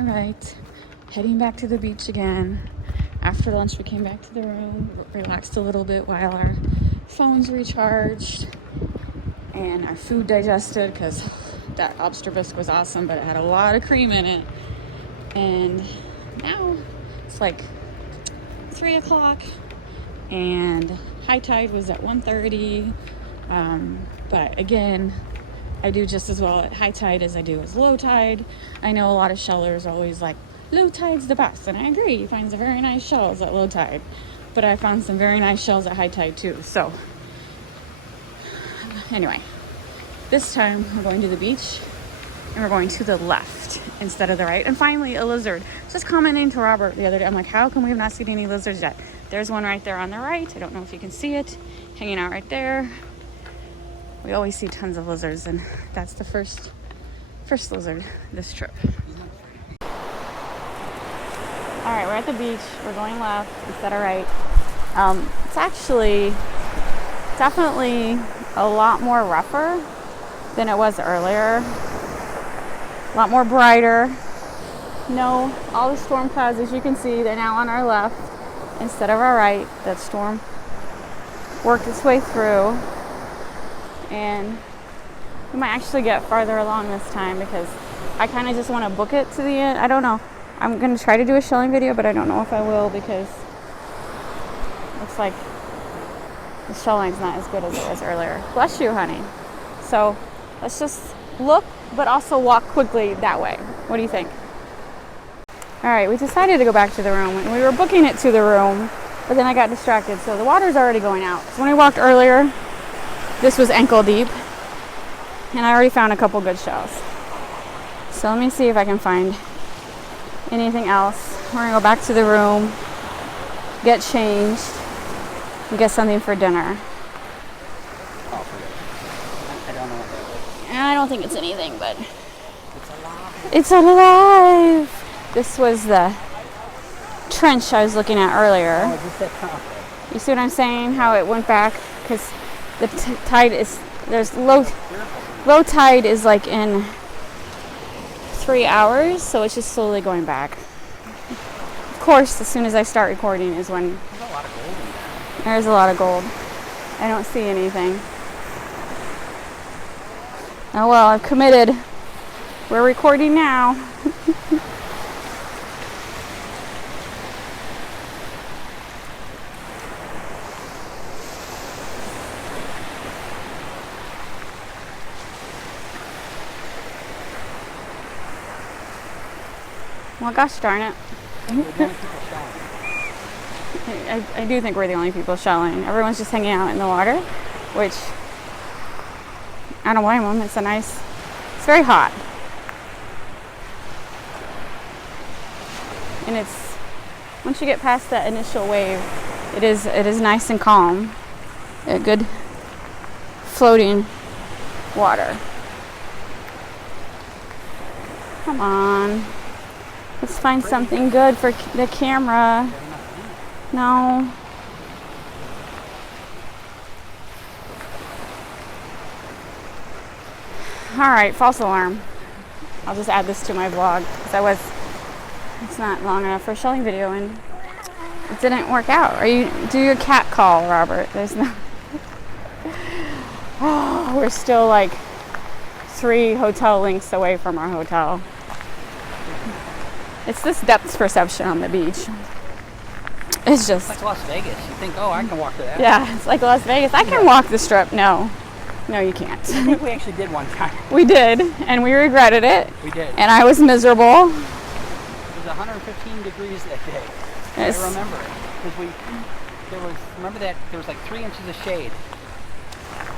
All right, heading back to the beach again. After lunch, we came back to the room, relaxed a little bit while our phones recharged and our food digested, because that lobster bisque was awesome, but it had a lot of cream in it. And now it's like 3 o'clock and high tide was at 1:30. But again, I do just as well at high tide as I do as low tide. I know a lot of shellers are always like, low tide's the best, and I agree. You find some very nice shells at low tide, but I found some very nice shells at high tide too. So anyway, this time we're going to the beach and we're going to the left instead of the right. And finally, a lizard. Just commenting to Robert the other day, I'm like, how come we have not seen any lizards yet? There's one right there on the right. I don't know if you can see it, hanging out right there. We always see tons of lizards, and that's the first lizard this trip. All right, we're at the beach. We're going left instead of right. It's actually definitely a lot more rougher than it was earlier. A lot more brighter. No, all the storm clouds, as you can see, they're now on our left instead of our right. That storm worked its way through, and we might actually get farther along this time because I kind of just want to book it to the end. I don't know. I'm going to try to do a shelling video, but I don't know if I will because it looks like the shelling's not as good as it was earlier. Bless you, honey. So let's just look, but also walk quickly that way. What do you think? All right, we decided to go back to the room, and we were booking it to the room, but then I got distracted. So the water's already going out. So when we walked earlier, this was ankle deep, and I already found a couple good shells. So let me see if I can find anything else. We're gonna go back to the room, get changed, and get something for dinner. Oh, I don't know what that is. I don't think it's anything, but It's alive. it's alive. This was the trench I was looking at earlier. Oh, just that top. You see what I'm saying? How it went back because the tide is low tide is like in 3 hours, so it's just slowly going back. Of course, as soon as I start recording is when There's a lot of gold in there. there's a lot of gold. I don't see anything. Oh well, I've committed. We're recording now. Well, gosh darn it. We're the only people showing. I do think we're the only people shelling. Everyone's just hanging out in the water, which I don't blame them. It's very hot. And it's, once you get past that initial wave, it is nice and calm. A good floating water. Come on. Let's find something good for the camera. No. All right, false alarm. I'll just add this to my vlog because it's not long enough for a shelling video and it didn't work out. Do your cat call, Robert. There's no. Oh, we're still like 3 hotel links away from our hotel. It's this depth perception on the beach. It's just... It's like Las Vegas. You think, oh, I can walk to that. Yeah, it's like Las Vegas. I can walk the strip. No, you can't. I think we actually did one time. We did, and we regretted it. We did. And I was miserable. It was 115 degrees that day. Yes. I remember it. Because remember that there was like 3 inches of shade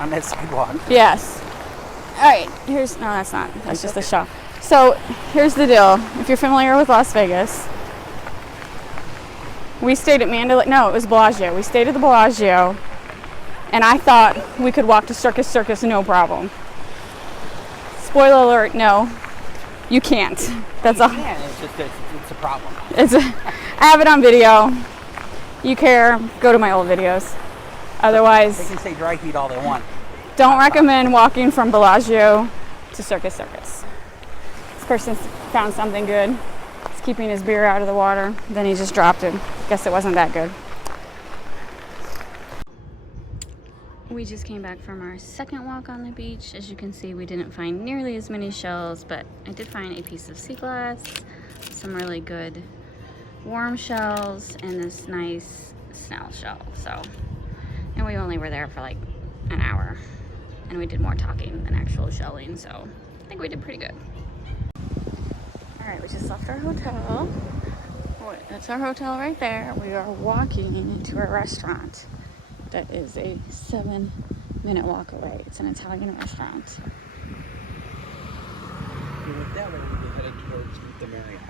on that sidewalk. Yes. All right, that's just a shot. So here's the deal. If you're familiar with Las Vegas, we stayed at it was Bellagio. We stayed at the Bellagio, and I thought we could walk to Circus no problem. Spoiler alert, no, you can't. That's all. Yeah, it's a problem. I have it on video. You care, go to my old videos. Otherwise, They can say dry heat all they want. don't recommend walking from Bellagio to Circus. This person found something good. keeping his beer out of the water. Then he just dropped it. Guess it wasn't that good. We just came back from our second walk on the beach. As you can see, we didn't find nearly as many shells, but I did find a piece of sea glass, some really good worm shells, and this nice snail shell. So, and we only were there for like an hour, and we did more talking than actual shelling, so I think we did pretty good. All right, we just left our hotel. That's our hotel right there. We are walking to a restaurant that is a 7-minute walk away. It's an Italian restaurant. We went that way, we headed towards the Marriott.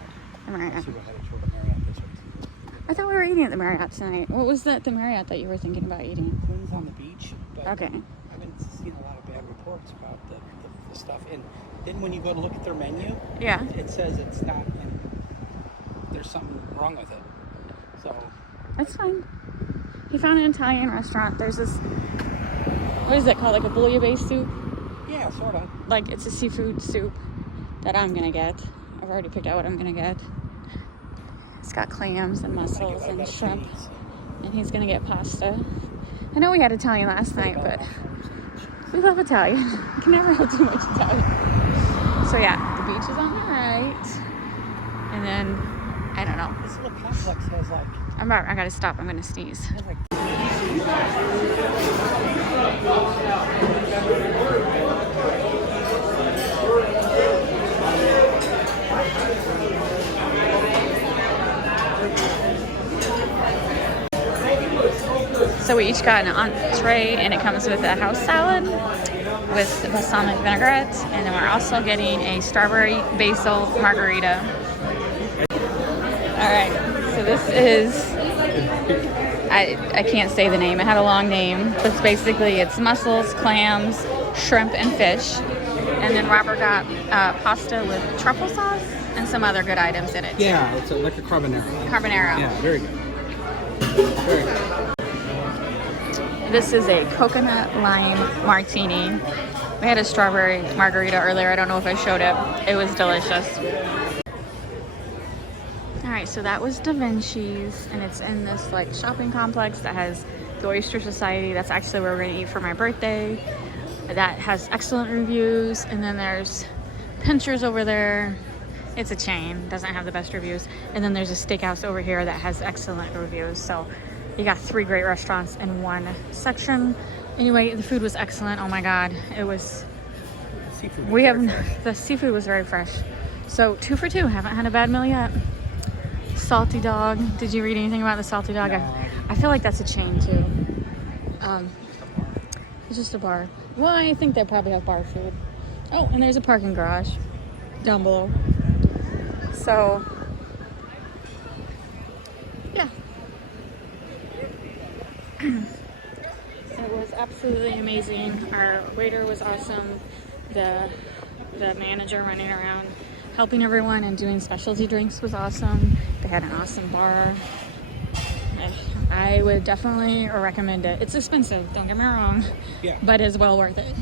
The Marriott. So we're headed toward the Marriott this way. I thought we were eating at the Marriott tonight. What was the Marriott that you were thinking about eating? It was on the beach, but Okay. I've been seeing a lot of bad reports about the stuff. And then when you go to look at their menu, Yeah. it says it's not, and there's something wrong with it. So That's fine. He found an Italian restaurant. There's this, what is it called? Like a bouillabaisse soup? yeah, sort of. Like it's a seafood soup that I'm gonna get. I've already picked out what I'm gonna get. It's got clams and mussels and shrimp. And he's gonna get pasta. I know we had Italian last night, but we love Italian. You can never have too much Italian. So yeah, the beach is on the right. And then, I don't know. This little complex has like... I gotta stop, I'm gonna sneeze. Has like So we each got an entree, and it comes with a house salad with balsamic vinaigrette, and then we're also getting a strawberry basil margarita. All right, so this is, I can't say the name. It had a long name, but it's mussels, clams, shrimp, and fish. And then Robert got pasta with truffle sauce and some other good items in it. yeah, it's like a carbonara. Carbonara. Yeah, very good. Very good. This is a coconut lime martini. We had a strawberry margarita earlier. I don't know if I showed it. It was delicious. All right, so that was Da Vinci's, and it's in this like shopping complex that has the Oyster Society. That's actually where we're gonna eat for my birthday. That has excellent reviews. And then there's Pinchers over there. It's a chain, doesn't have the best reviews. And then there's a steakhouse over here that has excellent reviews. So you got 3 great restaurants in one section. Anyway, the food was excellent. Oh my God, it was. Seafood. The seafood was very fresh. So 2 for 2. Haven't had a bad meal yet. Salty Dog. Did you read anything about the Salty Dog? No. I feel like that's a chain too. It's just a bar. Well, I think they probably have bar food. Oh, and there's a parking garage down below. So, yeah. It was absolutely amazing. Our waiter was awesome. The manager running around helping everyone and doing specialty drinks was awesome. They had an awesome bar. I would definitely recommend it. It's expensive, don't get me wrong, Yeah. but it's well worth it.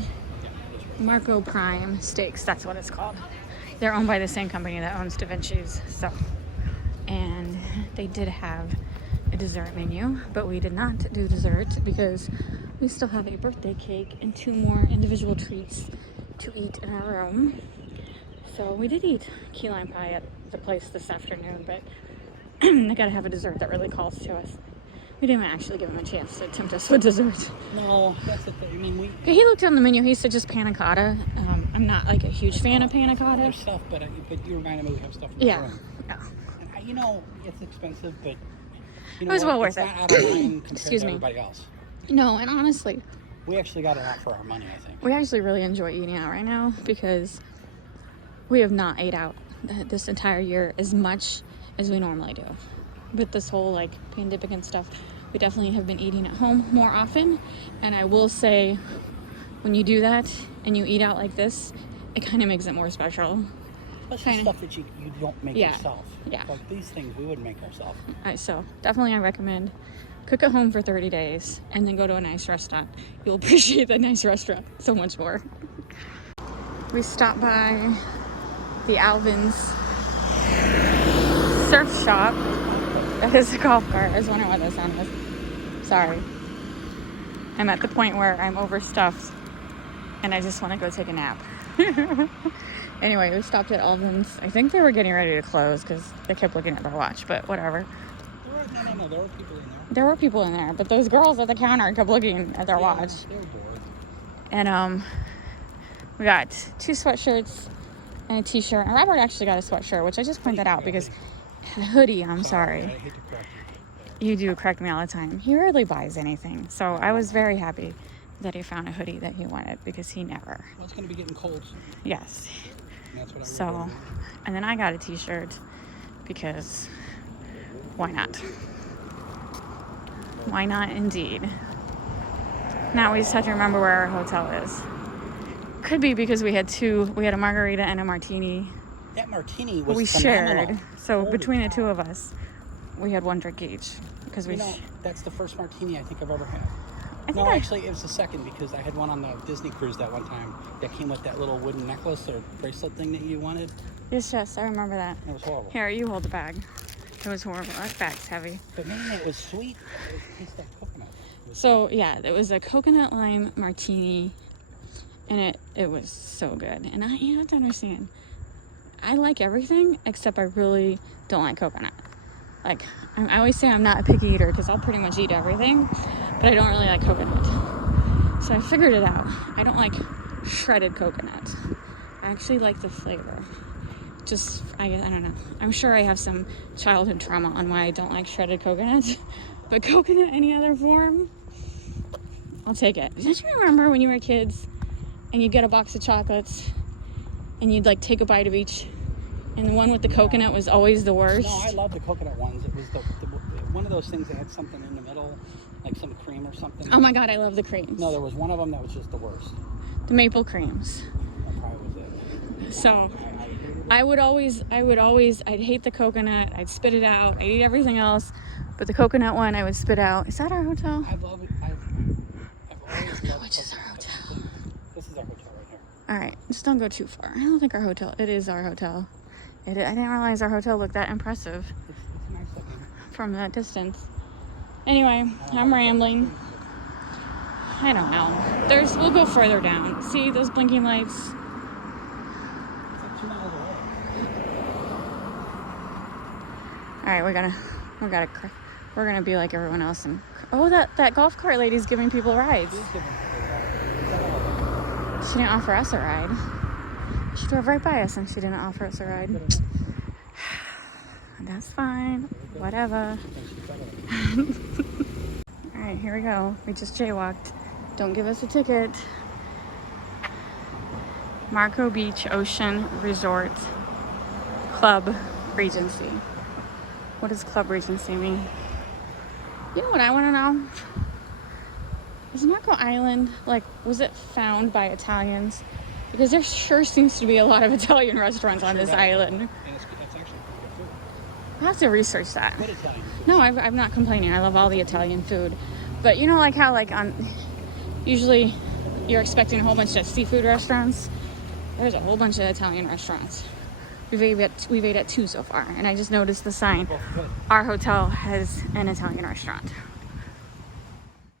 Marco Prime Steaks, that's what it's called. They're owned by the same company that owns Da Vinci's. So, and they did have a dessert menu, but we did not do dessert because we still have a birthday cake and 2 more individual treats to eat in our room. So we did eat key lime pie at the place this afternoon, but I gotta have a dessert that really calls to us. We didn't even actually give him a chance to tempt us with dessert. No, that's the thing. I mean, He looked on the menu, he said just panna cotta. I'm not like a huge fan of panna cotta. there's stuff, but you reminded me we have stuff in the Yeah, room. yeah. And you know, it's expensive, but you know It was what? well worth it's it. not out of line compared Excuse to me. everybody else. No, and honestly, We actually got a lot for our money, I think. we actually really enjoy eating out right now because we have not ate out this entire year as much as we normally do. With this whole like pandemic and stuff, we definitely have been eating at home more often. And I will say, when you do that and you eat out like this, it kind of makes it more special. Plus Kinda. the stuff that you don't make Yeah. yourself. Yeah. Like these things we wouldn't make ourselves. So definitely I recommend cook at home for 30 days and then go to a nice restaurant. You'll appreciate the nice restaurant so much more. We stopped by the Alvin's surf shop. It is a golf cart. I was wondering what that sound was. Sorry. I'm at the point where I'm overstuffed and I just want to go take a nap. Anyway, we stopped at Alden's. I think they were getting ready to close because they kept looking at their watch, but whatever. No. There were people in there. There were people in there, but those girls at the counter kept looking at their watch. They were bored. And we got 2 sweatshirts and a t-shirt. And Robert actually got a sweatshirt, which I just pointed out because a hoodie, I'm sorry. I hate to correct You do correct me all the time. He rarely buys anything. So I was very happy that he found a hoodie that he wanted because he never. Well, it's going to be getting cold soon. Yes. And that's what So, and then I got a t-shirt because why not? Why not indeed? Now we just have to remember where our hotel is. Could be because we had a margarita and a martini. That martini was we phenomenal. shared. So Holy between the cow. 2 of us, we had 1 drink each because we. That's the first martini I think I've ever had. I Actually, it was the second because I had one on the Disney cruise that one time that came with that little wooden necklace or bracelet thing that you wanted. Yes, I remember that. It was horrible. Here, you hold the bag. It was horrible. That bag's heavy. But man, it was sweet. It tastes like coconut. So yeah, it was a coconut lime martini, and it was so good. And you have to understand, I like everything except I really don't like coconut. Like I always say, I'm not a picky eater because I'll pretty much eat everything, but I don't really like coconut. So I figured it out. I don't like shredded coconut. I actually like the flavor. I don't know. I'm sure I have some childhood trauma on why I don't like shredded coconut, but coconut any other form, I'll take it. Don't you remember when you were kids and you'd get a box of chocolates and you'd like take a bite of each, and the one with the coconut was always the worst? No, I love the coconut ones. It was the one of those things that had something in the middle, like some cream or something. Oh my god, I love the creams. No, there was one of them that was just the worst. The maple creams. That probably was it. So I'd hate the coconut. I'd spit it out. I'd eat everything else, but the coconut one I would spit out. Is that our hotel? I've always loved Which is our hotel? This is our hotel right here. All right, just don't go too far. I don't think our hotel. It is our hotel. I didn't realize our hotel looked that impressive It's nice looking. from that distance. Anyway, I'm rambling. I don't know. We'll go further down. See those blinking lights? It's like 2 miles away. All right, we're gonna be like everyone else. And that golf cart lady's giving people rides. She didn't offer us a ride. She drove right by us and she didn't offer us a ride. That's fine. Whatever. All right, here we go. We just jaywalked. Don't give us a ticket. Marco Beach Ocean Resort Club Regency. What does Club Regency mean? You know what I want to know? Is Marco Island, was it found by Italians? Because there sure seems to be a lot of Italian restaurants on this island. And it's actually pretty good food. I have to research that. Good Italian food. No, I'm not complaining. I love all the Italian food. But you know how usually you're expecting a whole bunch of seafood restaurants? There's a whole bunch of Italian restaurants. We've ate at 2 so far, and I just noticed the sign. Both good. Our hotel has an Italian restaurant.